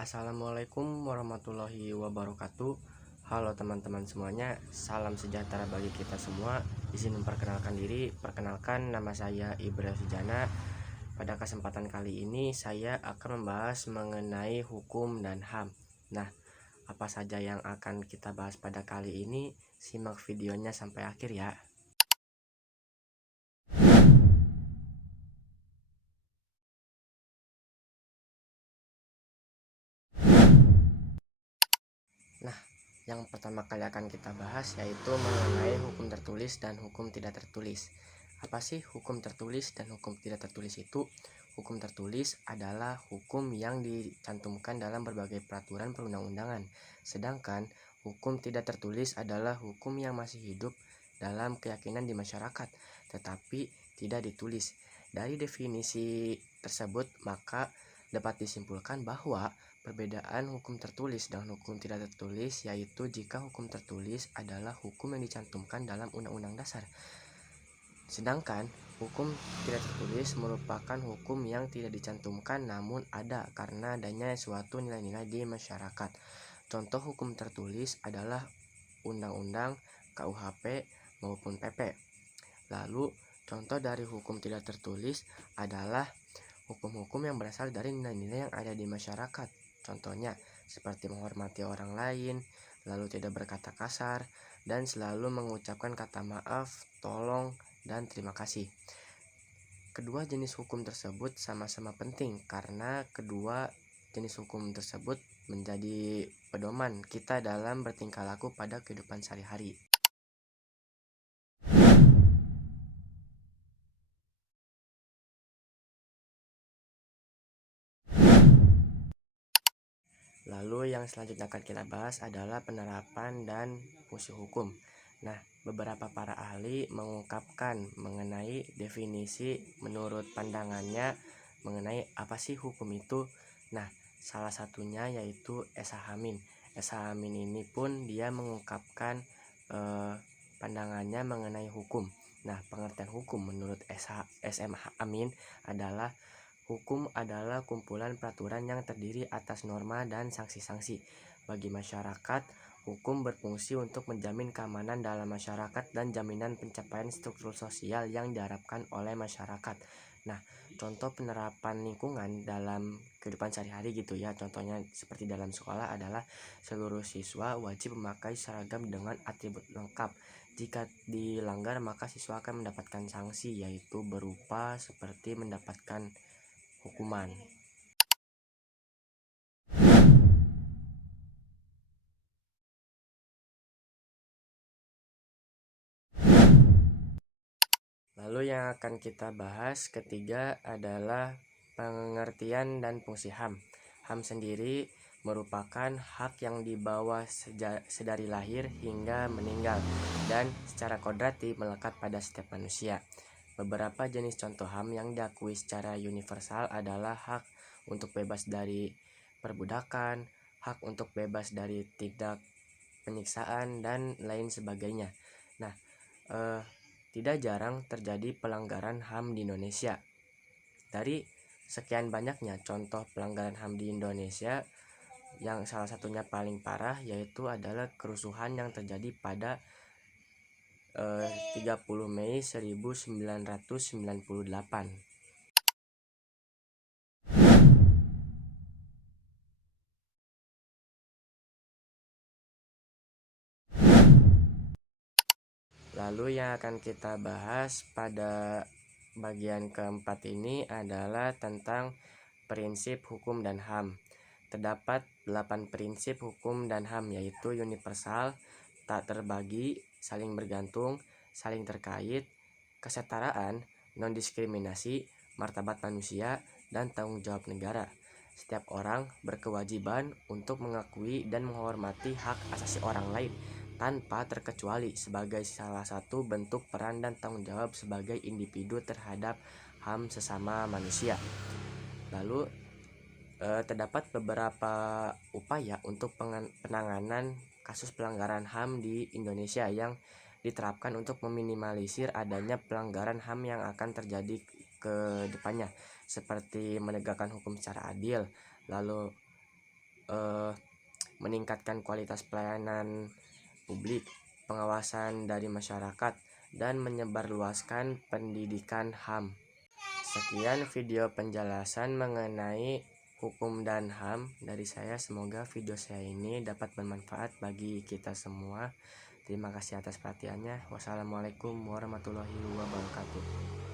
Assalamualaikum warahmatullahi wabarakatuh. Halo teman-teman semuanya, salam sejahtera bagi kita semua. Izin memperkenalkan diri, perkenalkan nama saya Ibrahim Sujana. Pada kesempatan kali ini saya akan membahas mengenai hukum dan HAM. Nah, apa saja yang akan kita bahas pada kali ini? Simak videonya sampai akhir ya. Nah, yang pertama kali akan kita bahas yaitu mengenai hukum tertulis dan hukum tidak tertulis. Apa sih hukum tertulis dan hukum tidak tertulis itu? Hukum tertulis adalah hukum yang dicantumkan dalam berbagai peraturan perundang-undangan. Sedangkan hukum tidak tertulis adalah hukum yang masih hidup dalam keyakinan di masyarakat, tetapi tidak ditulis. Dari definisi tersebut, maka dapat disimpulkan bahwa perbedaan hukum tertulis dan hukum tidak tertulis yaitu jika hukum tertulis adalah hukum yang dicantumkan dalam Undang-Undang Dasar. Sedangkan hukum tidak tertulis merupakan hukum yang tidak dicantumkan namun ada karena adanya suatu nilai-nilai di masyarakat. Contoh hukum tertulis adalah Undang-Undang, KUHP maupun PP. Lalu contoh dari hukum tidak tertulis adalah hukum-hukum yang berasal dari nilai-nilai yang ada di masyarakat. Contohnya seperti menghormati orang lain, lalu tidak berkata kasar, dan selalu mengucapkan kata maaf, tolong, dan terima kasih. Kedua jenis hukum tersebut sama-sama penting karena kedua jenis hukum tersebut menjadi pedoman kita dalam bertingkah laku pada kehidupan sehari-hari. Lalu yang selanjutnya akan kita bahas adalah penerapan dan fungsi hukum. Nah, beberapa para ahli mengungkapkan mengenai definisi menurut pandangannya mengenai apa sih hukum itu. Nah, salah satunya yaitu S.H. Hamin. S.H. Hamin ini pun dia mengungkapkan pandangannya mengenai hukum. Nah, pengertian hukum menurut S.M. Hamin adalah hukum adalah kumpulan peraturan yang terdiri atas norma dan sanksi-sanksi. Bagi masyarakat, hukum berfungsi untuk menjamin keamanan dalam masyarakat dan jaminan pencapaian struktur sosial yang diharapkan oleh masyarakat. Nah, contoh penerapan lingkungan dalam kehidupan sehari-hari gitu ya. Contohnya seperti dalam sekolah adalah seluruh siswa wajib memakai seragam dengan atribut lengkap. Jika dilanggar maka siswa akan mendapatkan sanksi yaitu berupa seperti mendapatkan hukuman. Lalu yang akan kita bahas ketiga adalah pengertian dan fungsi HAM. HAM sendiri merupakan hak yang dibawa sedari lahir hingga meninggal dan secara kodrati melekat pada setiap manusia. Beberapa jenis contoh HAM yang diakui secara universal adalah hak untuk bebas dari perbudakan, hak untuk bebas dari tindak penyiksaan, dan lain sebagainya. Nah, tidak jarang terjadi pelanggaran HAM di Indonesia. Dari sekian banyaknya contoh pelanggaran HAM di Indonesia, yang salah satunya paling parah yaitu adalah kerusuhan yang terjadi pada 30 Mei 1998. Lalu yang akan kita bahas pada bagian keempat ini adalah tentang prinsip hukum dan HAM. Terdapat 8 prinsip hukum dan HAM yaitu universal, tak terbagi, saling bergantung, saling terkait, kesetaraan, non-diskriminasi, martabat manusia, dan tanggung jawab negara. Setiap orang berkewajiban untuk mengakui dan menghormati hak asasi orang lain tanpa terkecuali sebagai salah satu bentuk peran dan tanggung jawab sebagai individu terhadap HAM sesama manusia. Lalu terdapat beberapa upaya untuk penanganan kasus pelanggaran HAM di Indonesia yang diterapkan untuk meminimalisir adanya pelanggaran HAM yang akan terjadi ke depannya, seperti menegakkan hukum secara adil, lalu eh, meningkatkan kualitas pelayanan publik, pengawasan dari masyarakat, dan menyebarluaskan pendidikan HAM. Sekian video penjelasan mengenai hukum dan HAM dari saya. Semoga video saya ini dapat bermanfaat bagi kita semua. Terima kasih atas perhatiannya. Wassalamualaikum warahmatullahi wabarakatuh.